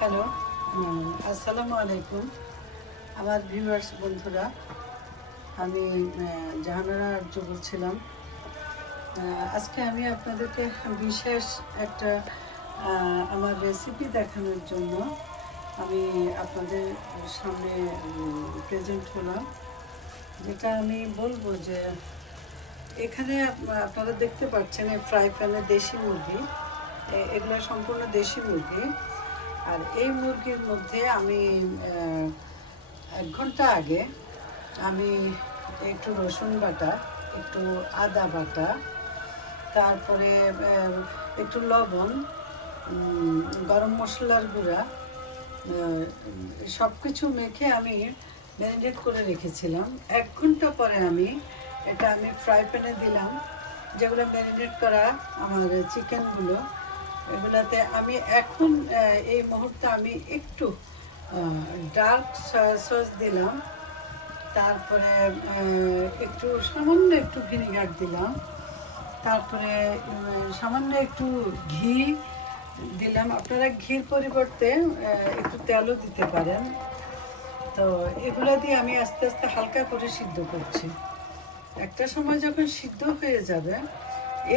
Hello, আসসালামু আলাইকুম আমার ভিউয়ার্স বন্ধুরা। আমি জাহানারা আর্য বলছিলাম। আজকে আমি আপনাদেরকে বিশেষ একটা আমার রেসিপি দেখানোর জন্য আমি আপনাদের সামনে প্রেজেন্ট হলাম। যেটা আমি বলবো যে এখানে আপনারা দেখতে পাচ্ছেন এই ফ্রাই প্যানে দেশি মুরগি, এগুলো সম্পূর্ণ দেশি মুরগি। আর এই মুরগির মধ্যে আমি 1 ঘন্টা আগে আমি একটু রসুন বাটা, একটু আদা বাটা, তারপরে একটু লবণ, গরম মশলার গুঁড়া, সব কিছু মেখে আমি ম্যারিনেট করে রেখেছিলাম। 1 ঘন্টা পরে আমি ফ্রাই প্যানে দিলাম। যেগুলো ম্যারিনেট করা আমার চিকেনগুলো, এগুলাতে আমি এখন এই মুহূর্তে আমি একটু ডার্ক সয়া সস দিলাম, তারপরে সামান্য একটু ভিনিগার দিলাম, তারপরে সামান্য একটু ঘি দিলাম। আপনারা ঘির পরিবর্তে একটু তেলও দিতে পারেন। তো এগুলো দিয়ে আমি আস্তে আস্তে হালকা করে সিদ্ধ করছি। একটা সময় যখন সিদ্ধ হয়ে যাবে,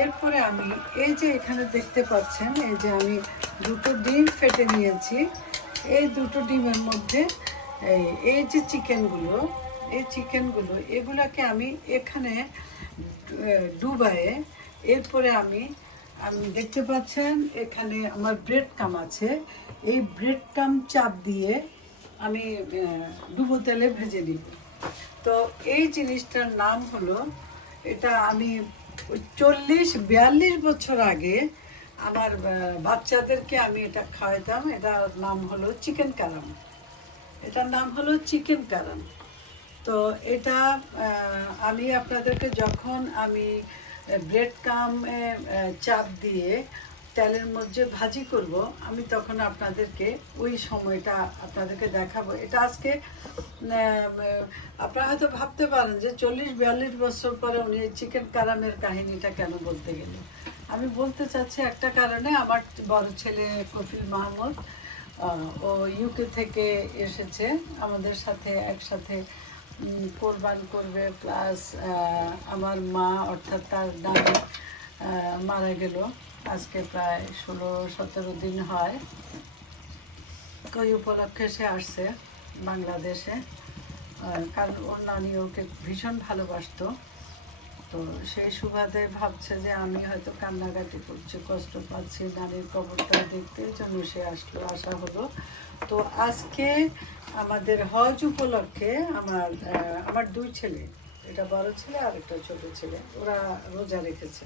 এরপরে আমি এই যে এখানে দেখতে পাচ্ছেন, এই যে আমি 2টো ডিম ফেটে নিয়েছি। এই 2টো ডিমের মধ্যে এই যে চিকেনগুলো, এগুলাকে আমি এখানে ডুবায়ে, এরপরে আমি দেখতে পাচ্ছেন এখানে আমার ব্রেড কাম আছে। এই ব্রেড কাম চাপ দিয়ে আমি ডুবো তেলে ভেজে নিব। তো এই জিনিসটার নাম হলো, এটা আমি 40-42 বছর আগে আমার বাচ্চাদেরকে আমি এটা খাওয়াতাম। এটার নাম হলো চিকেন কারাম। তো এটা আমি আপনাদেরকে যখন আমি ব্রেড কাম চাপ দিয়ে তেলের মধ্যে ভাজি করব, আমি তখন আপনাদেরকে ওই সময়টা আপনাদেরকে দেখাবো। এটা আজকে আপনারা হয়তো ভাবতে পারেন যে 40-42 বছর পরে উনি চিকেন কারামের কাহিনীটা কেন বলতে গেল। আমি বলতে চাচ্ছি একটা কারণে, আমার বড় ছেলে কফিল মাহমুদ, ও ইউকে থেকে এসেছে আমাদের সাথে একসাথে কোরবান করবে। প্লাস আমার মা, অর্থাৎ তার দাদি মারা গেল আজকে প্রায় 16-17 দিন হয়। ওই উপলক্ষে সে আসছে বাংলাদেশে, কারণ ওর নানি ওকে ভীষণ ভালোবাসতো। তো সেই সুবাদে ভাবছে যে আমি হয়তো কান্নাকাটি করছি, কষ্ট পাচ্ছি নানির কবরটা দেখতে, জন্য সে আসা হলো। তো আজকে আমাদের হজ উপলক্ষে আমার 2 ছেলে, এটা বড় ছেলে আর একটা ছোট ছেলে, ওরা রোজা রেখেছে।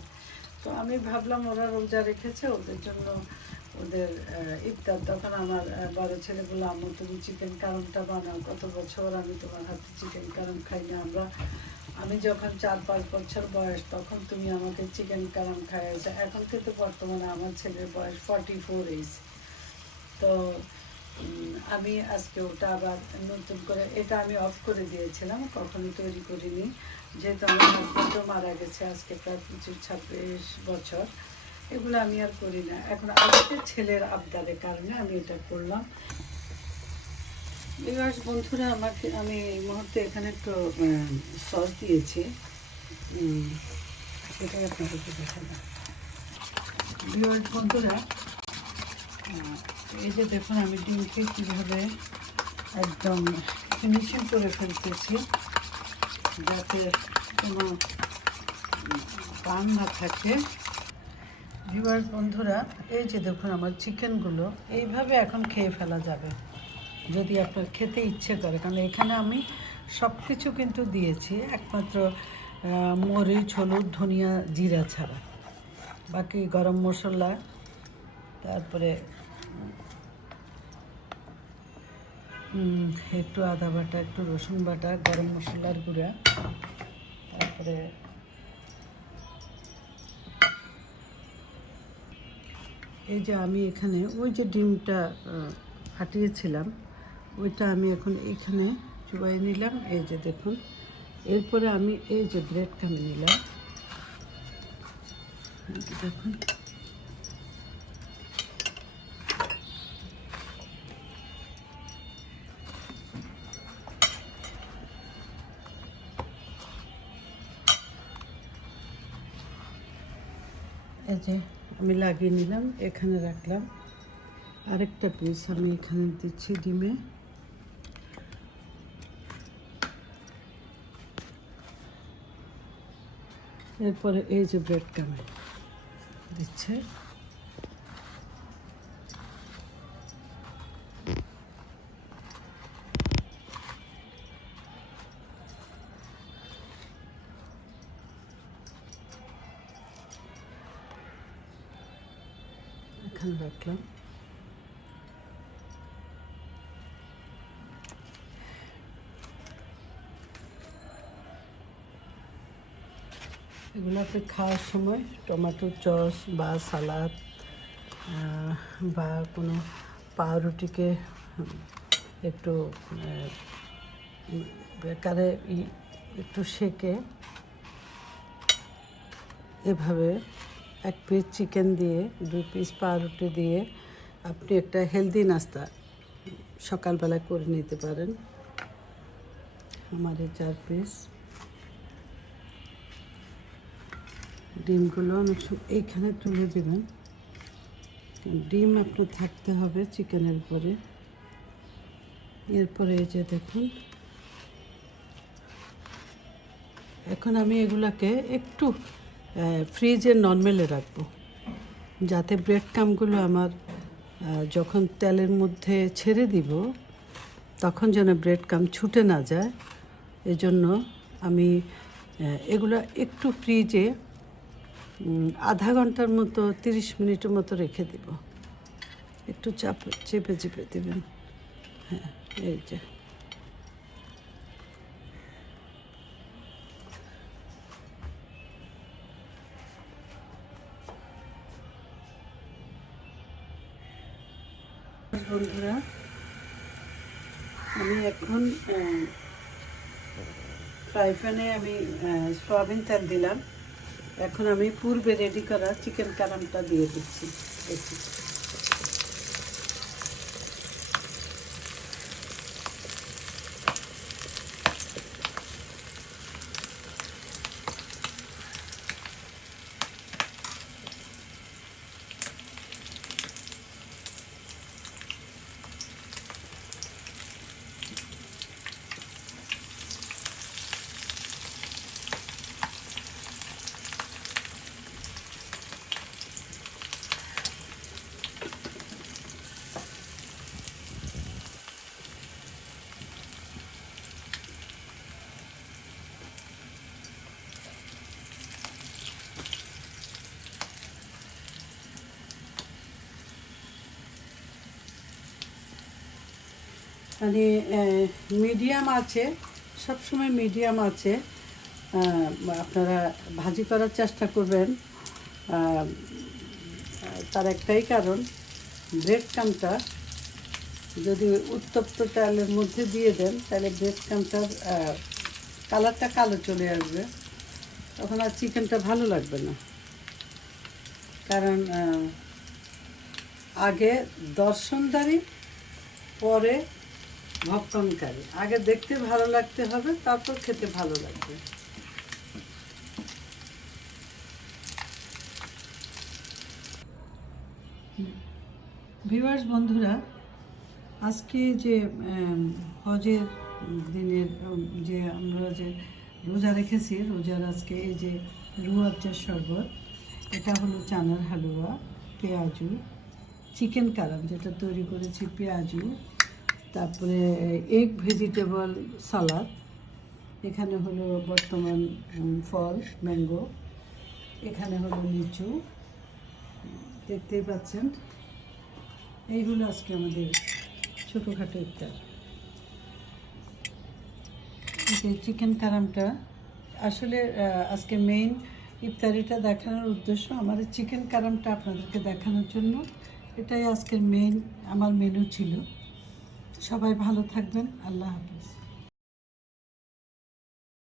তো আমি ভাবলাম ওরা রোজা রেখেছে, ওদের জন্য ওদের ইফতার। তখন আমার বড় ছেলে বললো, আম্মু তুমি চিকেন কারমটা বানাও, কত বছর আমি তোমার হাতে চিকেন কারম খাই না। আমি যখন 4-5 বছর বয়স, তখন তুমি আমাকে চিকেন কারাম খাইয়েছো। এখন কিন্তু বর্তমানে আমার ছেলের বয়স 44 হয়েছে। তো আমি আজকে ওটা আবার নতুন করে, এটা আমি অফ করে দিয়েছিলাম, কখনো তৈরি করিনি, যেহেতু আমার হাজব্যান্ডও মারা গেছে আজকে প্রায় 25-26 বছর। এগুলো আমি আর করি না। এখন আজকে ছেলের আবদারের কারণে আমি এটা করলাম। এবার বন্ধুরা, আমি এই মুহূর্তে এখানে একটু সস দিয়েছি, সেটাই আপনাদেরকে দেখালাম। এবার বন্ধুরা, এই যে দেখুন আমি ডিমকে কীভাবে একদম ফিনিশিং করে ফেলতেছি, যাতে কোনো পান না থাকে। ভিউয়ার্স বন্ধুরা, এই যে দেখুন আমার চিকেনগুলো এইভাবে এখন খেয়ে ফেলা যাবে যদি আপনার খেতে ইচ্ছে করে। কারণ এখানে আমি সব কিছু কিন্তু দিয়েছি, একমাত্র মরিচ, হলুদ, ধনিয়া, জিরা ছাড়া। বাকি গরম মশলা, তারপরে একটু আদা বাটা, একটু রসুন বাটা, গরম মশলার গুঁড়া, তারপরে এই যে আমি এখানে ওই যে ডিমটা ফাটিয়েছিলাম, ওইটা আমি এখন এখানে চুবাই নিলাম। এই যে দেখুন, এরপরে আমি এই যে ব্রেড ক্রাম নিলাম, দেখুন এই যে আমি লাগিয়ে নিলাম, এখানে রাখলাম। আরেকটা পিস আমি এখানে দিচ্ছি ডিমে। এরপরে এই যে ব্রেড ক্রাম্ব দিচ্ছে। এখানে রাখলাম। এগুলো আপনি খাওয়ার সময় টমেটো সস বা সালাদ বা কোনো পাউরুটিকে একটু বেকারে একটু সেকে এভাবে 1 পিস চিকেন দিয়ে 2 পিস পাউরুটি দিয়ে আপনি একটা হেলদি নাস্তা সকালবেলা করে নিতে পারেন। আমার এই 4 পিস ডিমগুলো অনেক এইখানে তুলে দেবেন। ডিম আপনার থাকতে হবে চিকেনের উপরে। এরপরে এই যে দেখুন, এখন আমি এগুলাকে একটু ফ্রিজে নরমালে রাখবো, যাতে ব্রেড ক্রাম্বগুলো আমার যখন তেলের মধ্যে ছেড়ে দিব তখন যেন ব্রেড ক্রাম্ব ছুটে না যায়। এজন্য আমি এগুলো একটু ফ্রিজে আধা ঘন্টার মতো 30 মিনিটের মতো রেখে দিব। একটু চেপে চেপে দেবেন। হ্যাঁ, এই যে বন্ধুরা, আমি এখন ফ্রাই প্যানে আমি সয়াবিন তেল দিলাম। এখন আমি পূর্বে রেডি করা চিকেন কারামটা দিয়ে দিচ্ছি। দেখি, মানে মিডিয়াম আছে, সবসময় মিডিয়াম আছে আপনারা ভাজি করার চেষ্টা করবেন। তার একটাই কারণ, ব্রেড ক্রাম্বটা যদি উত্তপ্ত তেলের মধ্যে দিয়ে দেন তাহলে ব্রেড ক্রাম্বটার কালারটা কালো চলে আসবে, তখন আর চিকেনটা ভালো লাগবে না। কারণ আগে দর্শনদারি, পরে ভক্ষণকারী। আগে দেখতে ভালো লাগতে হবে, তারপর খেতে ভালো লাগবে। ভিউয়ার্স বন্ধুরা, আজকে যে হজের দিনের যে আমরা যে রোজা রেখেছি, রোজার আজকে এই যে রুয়াবজার শরবত, এটা হলো চানার হালুয়া, পেঁয়াজু, চিকেন কারাম যেটা তৈরি করেছি পেঁয়াজু, তারপরে এগ ভেজিটেবল সালাদ, এখানে হলো বর্তমান ফল ম্যাঙ্গো, এখানে হলো লিচু, দেখতেই পাচ্ছেন। এইগুলো আজকে আমাদের ছোটোখাটো ইফতার। যে চিকেন কারামটা আসলে আজকে মেইন ইফতারিটা দেখানোর উদ্দেশ্য, আমাদের চিকেন কারামটা আপনাদেরকে দেখানোর জন্য। এটাই আজকের মেইন আমার মেনু ছিল। সবাই ভালো থাকবেন। আল্লাহ হাফেজ।